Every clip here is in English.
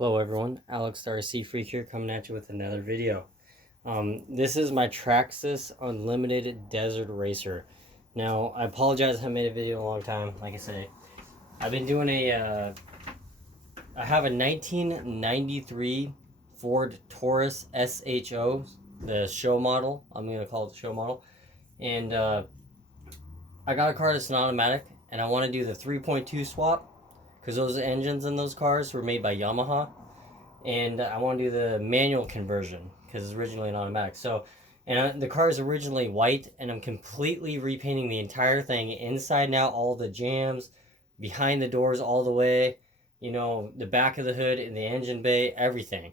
Hello everyone, Alex the RC Freak here coming at you with another video. This is my Traxxas Unlimited Desert Racer. Now, I apologize I haven't made a video in a long time. Like I say, I've been doing I have a 1993 Ford Taurus SHO, the show model. I'm going to call it the show model. And I got a car that's an automatic, and I want to do the 3.2 swap because those engines in those cars were made by Yamaha, and I want to do the manual conversion because it's originally an automatic. So, and the car is originally white, and I'm completely repainting the entire thing inside and out, all the jams, behind the doors all the way, you know, the back of the hood and the engine bay, everything,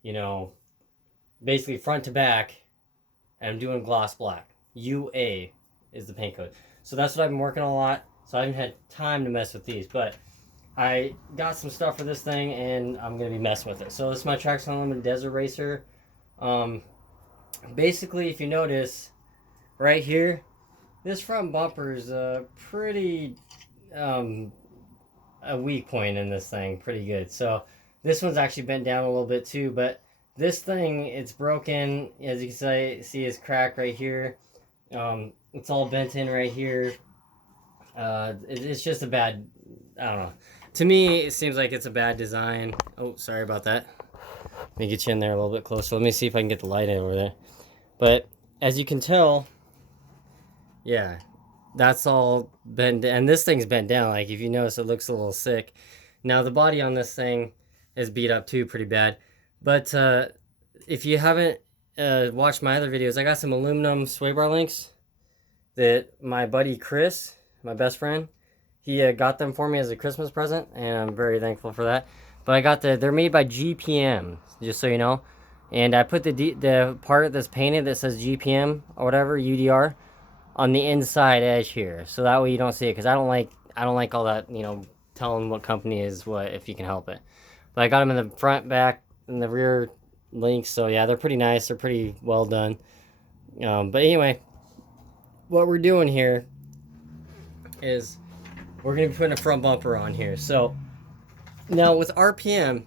you know, basically front to back, and I'm doing gloss black. UA is the paint code. So that's what I've been working on a lot. So I haven't had time to mess with these, but I got some stuff for this thing, and I'm going to be messing with it. So this is my Traxxas Unlimited Desert Racer. Basically, if you notice, right here, this front bumper is pretty, a weak point in this thing. Pretty good. So this one's actually bent down a little bit too, but this thing, it's broken. As you can see it's cracked right here. It's all bent in right here. It's just a bad, I don't know. To me, it seems like it's a bad design. Oh, sorry about that. Let me get you in there a little bit closer. Let me see if I can get the light in over there. But as you can tell, yeah, that's all bent. And this thing's bent down. Like, if you notice, it looks a little sick. Now, the body on this thing is beat up too, pretty bad. But if you haven't watched my other videos, I got some aluminum sway bar links that my buddy Chris, my best friend, he got them for me as a Christmas present, and I'm very thankful for that. But I got they're made by GPM, just so you know. And I put the part that's painted that says GPM or whatever, UDR, on the inside edge here, so that way you don't see it. Because I don't like all that, you know, telling what company is what if you can help it. But I got them in the front, back, and the rear links. So yeah, they're pretty nice. They're pretty well done. But anyway, what we're doing here is we're going to be putting a front bumper on here. So now with RPM,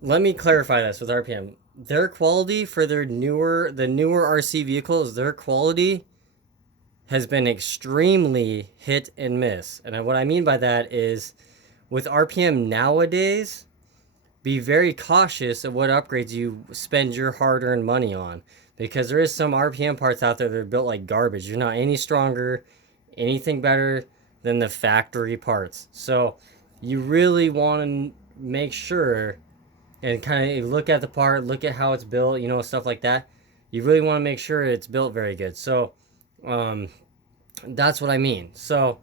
let me clarify this with RPM. Their quality for the newer RC vehicles, their quality has been extremely hit and miss. And what I mean by that is with RPM nowadays, be very cautious of what upgrades you spend your hard-earned money on, because there is some RPM parts out there that are built like garbage. They're not any stronger, anything better than the factory parts. So you really want to make sure and kind of look at the part, look at how it's built, you know, stuff like that. You really want to make sure it's built very good. So that's what I mean. So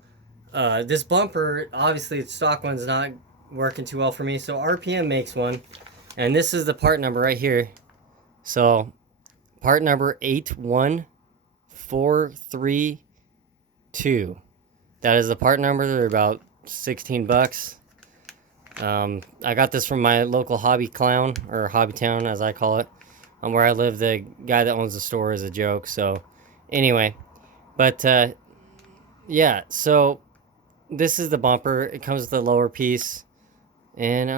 this bumper, obviously the stock one's not working too well for me, so RPM makes one, and this is the part number right here. So part number 81432. That is the part number. They're about 16 bucks. I got this from my local hobby clown, or hobby town as I call it. Where I live, the guy that owns the store is a joke. So anyway, but yeah, so this is the bumper. It comes with the lower piece, and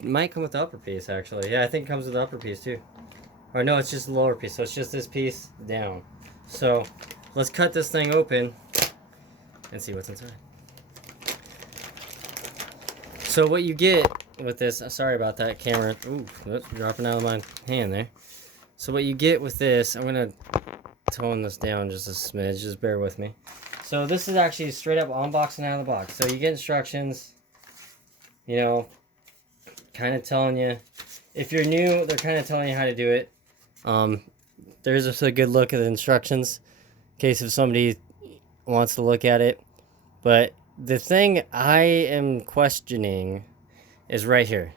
it might come with the upper piece actually. Yeah, I think it comes with the upper piece too. Or no, it's just the lower piece. So it's just this piece down. So let's cut this thing open and see what's inside. So what you get with this, sorry about that camera. Ooh, oops, dropping out of my hand there. So what you get with this, I'm going to tone this down just a smidge. Just bear with me. So this is actually straight up unboxing out of the box. So you get instructions, you know, kind of telling you. If you're new, they're kind of telling you how to do it. There's just a good look at the instructions in case if somebody wants to look at it. But the thing I am questioning is right here.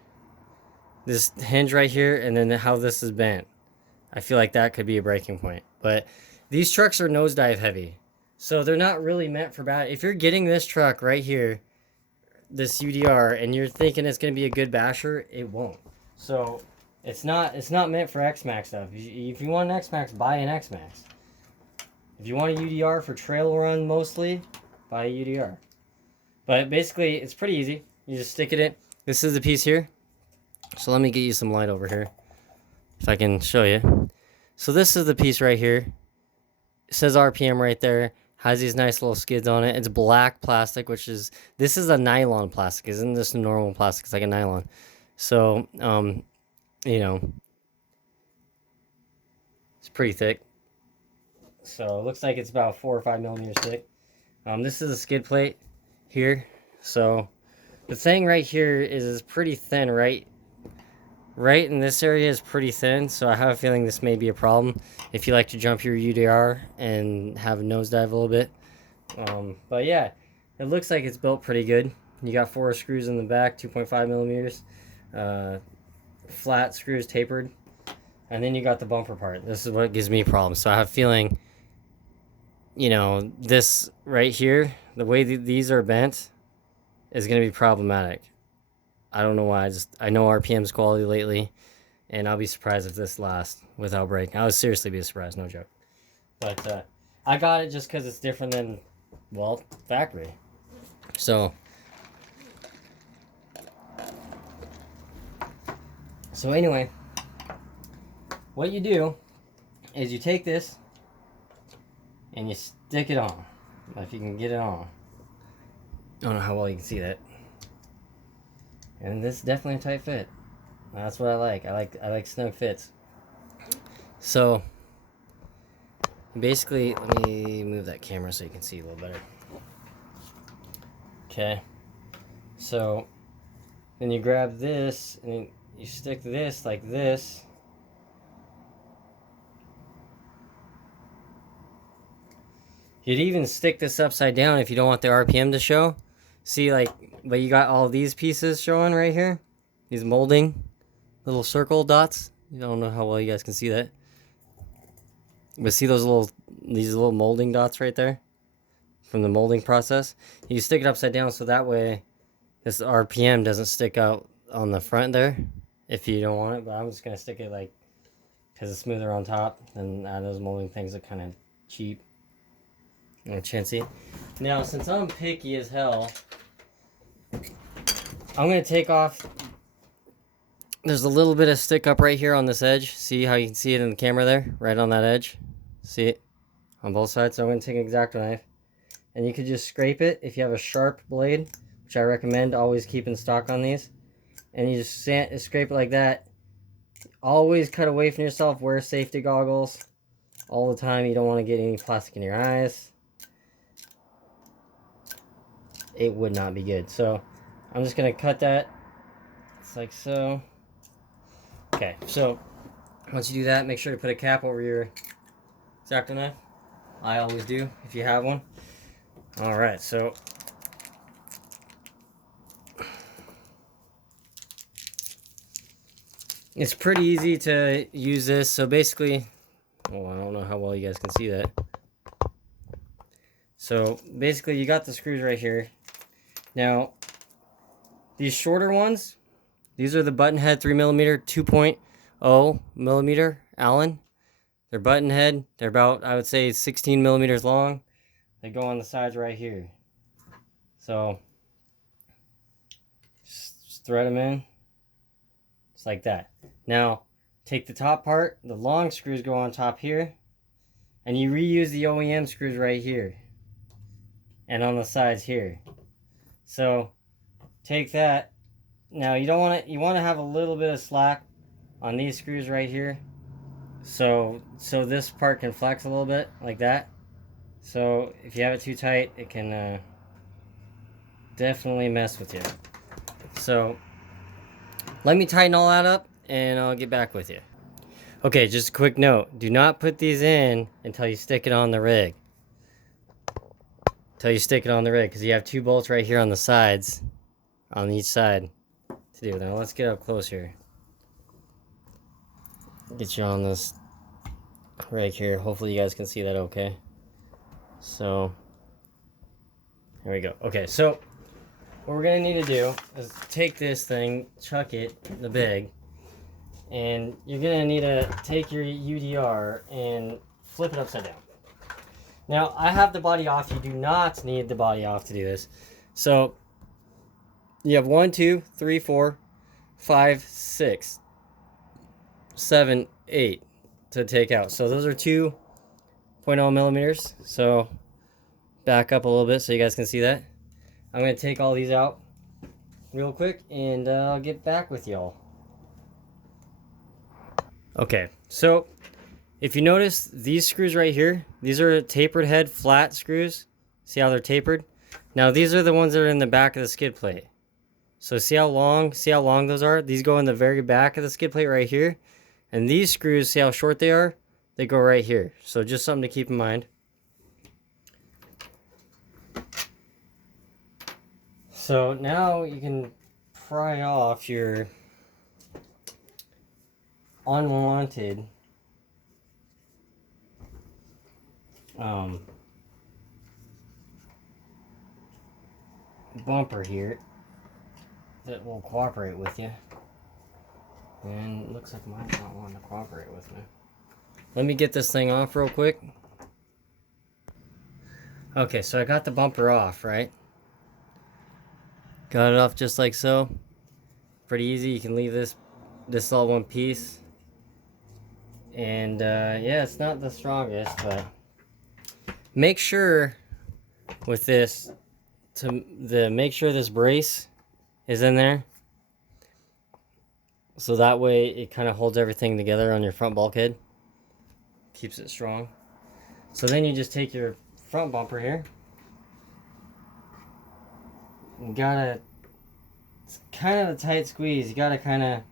This hinge right here, and then how this is bent. I feel like that could be a breaking point. But these trucks are nosedive heavy, so they're not really meant for bad. If you're getting this truck right here, this UDR, and you're thinking it's going to be a good basher, it won't. So it's not meant for X-Max stuff. If you want an X-Max, buy an X-Max. If you want a UDR for trail run mostly, buy a UDR. But basically, it's pretty easy. You just stick it in. This is the piece here. So let me get you some light over here, if I can show you. So this is the piece right here. It says RPM right there. Has these nice little skids on it. It's black plastic, this is a nylon plastic. Isn't this a normal plastic? It's like a nylon. So, you know, it's pretty thick. So it looks like it's about 4 or 5 millimeters thick. This is a skid plate here. So the thing right here is pretty thin, right in this area is pretty thin. So I have a feeling this may be a problem if you like to jump your UDR and have a nosedive a little bit. But yeah, it looks like it's built pretty good. You got 4 screws in the back, 2.5 millimeters, flat screws tapered, and then you got the bumper part. This is what gives me problems. So I have a feeling, you know, this right here, the way these are bent is going to be problematic. I don't know why. I know RPM's quality lately, and I'll be surprised if this lasts without breaking. I would seriously be surprised, no joke. But I got it just because it's different than, well, factory. So anyway, what you do is you take this and you stick it on. If you can get it on. I don't know how well you can see that. And this is definitely a tight fit. That's what I like. I like snug fits. So basically, let me move that camera so you can see a little better. Okay. So then you grab this and you stick this like this. You'd even stick this upside down if you don't want the RPM to show. See, like, but you got all these pieces showing right here. These molding little circle dots. I don't know how well you guys can see that. But see these little molding dots right there from the molding process? You stick it upside down so that way this RPM doesn't stick out on the front there if you don't want it. But I'm just going to stick it like, because it's smoother on top and those molding things are kind of cheap and chintzy. Now, since I'm picky as hell, I'm going to take off. There's a little bit of stick up right here on this edge. See how you can see it in the camera there? Right on that edge. See it? On both sides. So I'm going to take an X-Acto knife. And you could just scrape it if you have a sharp blade, which I recommend always keep in stock on these. And you just scrape it like that. Always cut away from yourself. Wear safety goggles all the time. You don't want to get any plastic in your eyes. It would not be good. So I'm just going to cut that. It's like so. Okay, so once you do that, make sure to put a cap over your X-Acto knife. I always do, if you have one. Alright, so it's pretty easy to use this. So basically, oh, I don't know how well you guys can see that. So basically, you got the screws right here. Now, these shorter ones, these are the button head 3mm, 2.0 millimeter Allen. They're button head. They're about, I would say, 16 millimeters long. They go on the sides right here. So just thread them in, just like that. Now, take the top part. The long screws go on top here, and you reuse the OEM screws right here, and on the sides here. So take that. Now you don't want it. You want to have a little bit of slack on these screws right here, so this part can flex a little bit like that. So if you have it too tight, it can definitely mess with you. So let me tighten all that up, and I'll get back with you. Okay, just a quick note: do not put these in until you stick it on the rig. Because you have 2 bolts right here on the sides, on each side to do. Now let's get up close here. Get you on this right here. Hopefully you guys can see that okay. So here we go. Okay, so what we're gonna need to do is take this thing, chuck it in the bag, and you're gonna need to take your UDR and flip it upside down. Now, I have the body off. You do not need the body off to do this. So You have 1, 2, 3, 4, 5, 6, 7, 8 to take out. So those are 2.0 millimeters. So back up a little bit so you guys can see that. I'm going to take all these out real quick and I'll get back with y'all. Okay, so if you notice these screws right here, these are tapered head flat screws. See how they're tapered? Now these are the ones that are in the back of the skid plate. So see how long those are? These go in the very back of the skid plate right here. And these screws, see how short they are? They go right here. So just something to keep in mind. So now you can pry off your unwanted bumper here that will cooperate with you. And it looks like mine's not wanting to cooperate with me. Let me get this thing off real quick. Okay, so I got the bumper off, right? Got it off just like so. Pretty easy. You can leave this all one piece. And yeah, it's not the strongest, but make sure with this make sure this brace is in there. So that way it kind of holds everything together on your front bulkhead. Keeps it strong. So then you just take your front bumper here. You gotta, it's kind of a tight squeeze. You gotta kind of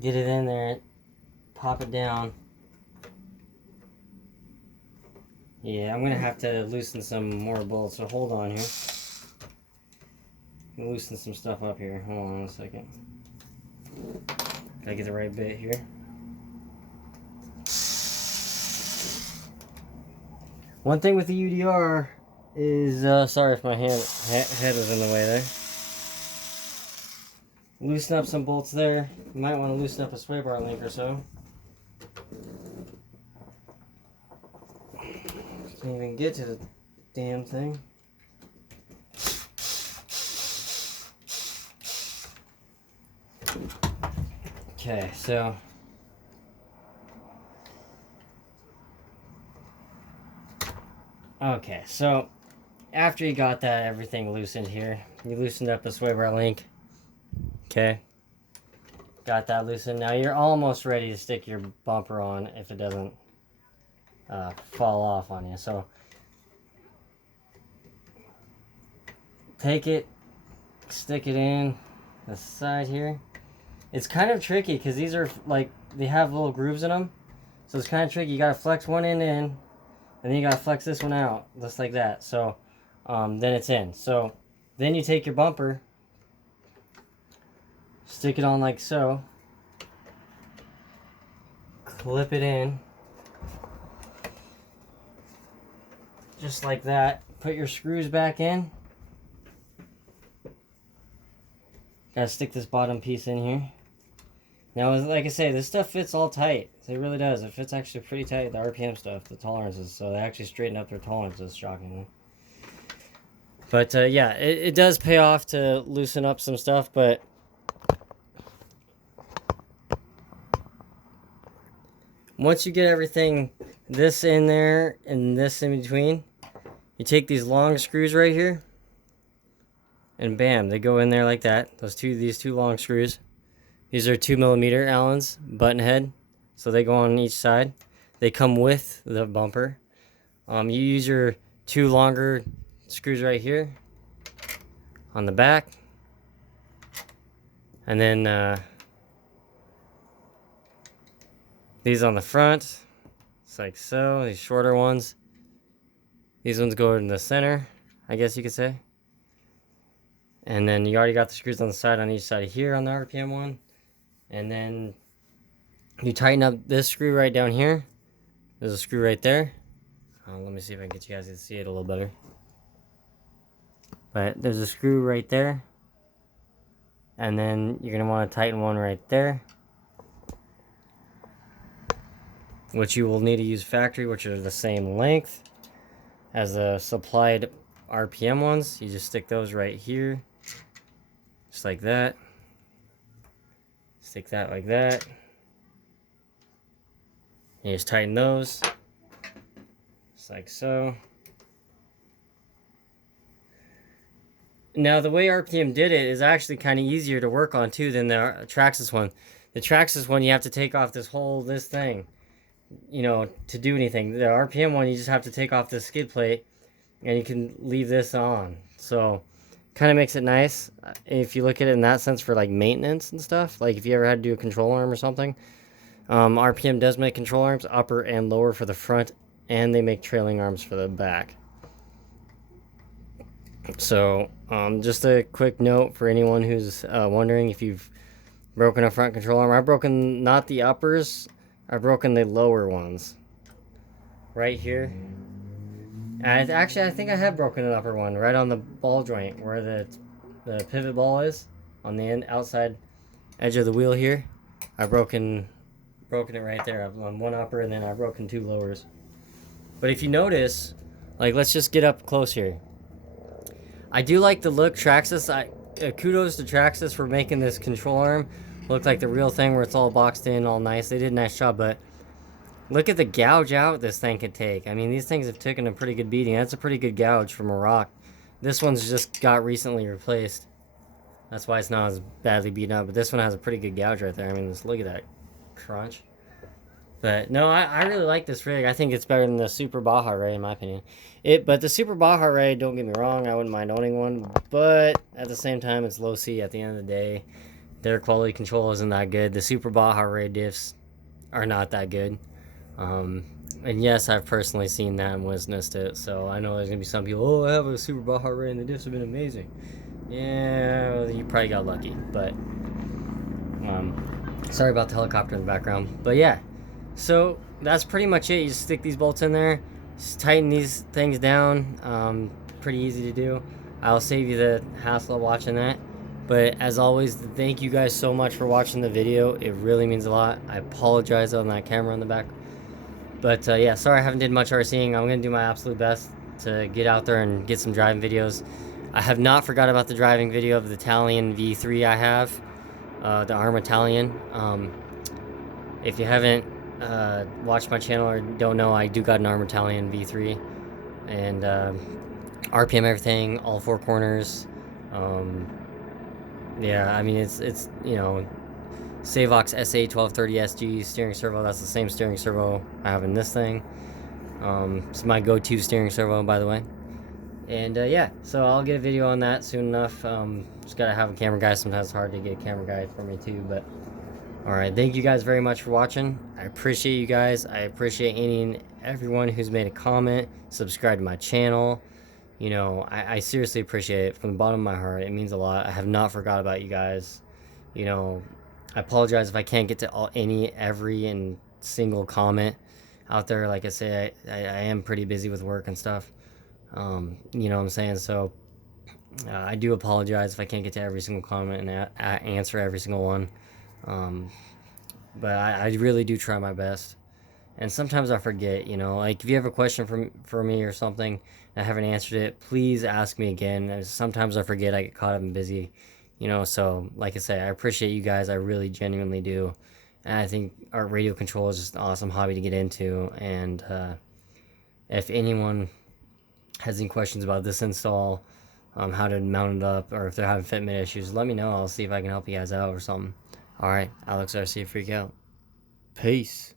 get it in there, pop it down. Yeah, I'm gonna have to loosen some more bolts, so hold on here. Loosen some stuff up here. Hold on a second. Gotta get the right bit here. One thing with the UDR is, sorry if my head was in the way there. Loosen up some bolts there. You might want to loosen up a sway bar link or so. Can't even get to the damn thing. Okay, so after you got that everything loosened here, you loosened up a sway bar link. Okay, got that loosened. Now you're almost ready to stick your bumper on if it doesn't fall off on you. So take it, stick it in the side here. It's kind of tricky because these are like, they have little grooves in them, so it's kind of tricky. You gotta flex one end in, and then you gotta flex this one out, just like that. So then it's in. So then you take your bumper, stick it on like so, clip it in, just like that. Put your screws back in. Gotta stick this bottom piece in here. Now, like I say, this stuff fits all tight. It really does. It fits actually pretty tight, the RPM stuff, the tolerances. So they actually straighten up their tolerances, shockingly. But yeah, it does pay off to loosen up some stuff, but once you get everything, this in there and this in between, you take these long screws right here, and bam, they go in there like that. These two long screws. These are 2mm Allens, button head, so they go on each side. They come with the bumper. You use your two longer screws right here on the back, and then these on the front. It's like so. These shorter ones. These ones go in the center, I guess you could say. And then you already got the screws on the side on each side of here on the RPM one. And then you tighten up this screw right down here. There's a screw right there. Let me see if I can get you guys to see it a little better. But there's a screw right there. And then you're going to want to tighten one right there, which you will need to use factory, which are the same length as the supplied RPM ones, you just stick those right here, just like that. Stick that like that. And you just tighten those, just like so. Now the way RPM did it is actually kind of easier to work on too than the Traxxas one. The Traxxas one, you have to take off this thing, you know, to do anything. The RPM one, you just have to take off the skid plate, and you can leave this on. So, kind of makes it nice if you look at it in that sense for like maintenance and stuff. Like if you ever had to do a control arm or something. RPM does make control arms upper and lower for the front, and they make trailing arms for the back. So, just a quick note for anyone who's wondering if you've broken a front control arm. I've broken not the uppers, I've broken the lower ones. Right here. And actually, I think I have broken an upper one, right on the ball joint where the pivot ball is, on the outside edge of the wheel here. I've broken it right there. I've on one upper, and then I've broken 2 lowers. But if you notice, like, let's just get up close here. I do like the look. Traxxas, kudos to Traxxas for making this control arm look like the real thing where it's all boxed in, all nice. They did a nice job, but look at the gouge out this thing could take. I mean, these things have taken a pretty good beating. That's a pretty good gouge from a rock. This one's just got recently replaced. That's why it's not as badly beaten up, but this one has a pretty good gouge right there. I mean, just look at that crunch. But no, I really like this rig. I think it's better than the Super Baja Ray in my opinion. But the Super Baja Ray, don't get me wrong, I wouldn't mind owning one. But at the same time, it's low C at the end of the day. Their quality control isn't that good. The Super Baja Ray diffs are not that good. And yes, I've personally seen that and witnessed it. So I know there's going to be some people, oh, I have a Super Baja Ray and the diffs have been amazing. Yeah, well, you probably got lucky. But sorry about the helicopter in the background. But yeah. So that's pretty much it. You just stick these bolts in there, just tighten these things down. Pretty easy to do. I'll save you the hassle of watching that. But as always, thank you guys so much for watching the video. It really means a lot. I apologize on that camera in the back. But yeah, sorry I haven't did much RCing. I'm going to do my absolute best to get out there and get some driving videos. I have not forgot about the driving video of the Italian V3 I have. The ARM Italian. If you haven't watched my channel or don't know, I do got an ARM Italian V3, and RPM everything, all 4 corners. Yeah, I mean it's you know, Savox SA1230SG steering servo. That's the same steering servo I have in this thing. It's my go-to steering servo, by the way. And yeah, so I'll get a video on that soon enough. Just gotta have a camera guy. Sometimes it's hard to get a camera guy for me too, but alright, thank you guys very much for watching. I appreciate you guys. I appreciate any and everyone who's made a comment, subscribed to my channel. You know, I seriously appreciate it from the bottom of my heart. It means a lot. I have not forgot about you guys. You know, I apologize if I can't get to every and single comment out there. Like I say, I am pretty busy with work and stuff. You know what I'm saying? So I do apologize if I can't get to every single comment and answer every single one. But I really do try my best. And sometimes I forget, you know, like if you have a question for me or something and I haven't answered it, please ask me again. Sometimes I forget, I get caught up and busy, you know. So like I say, I appreciate you guys. I really genuinely do. And I think our radio control is just an awesome hobby to get into. And if anyone has any questions about this install, how to mount it up, or if they're having fitment issues, let me know. I'll see if I can help you guys out or something. Alright, Alex RC Freak out. Peace.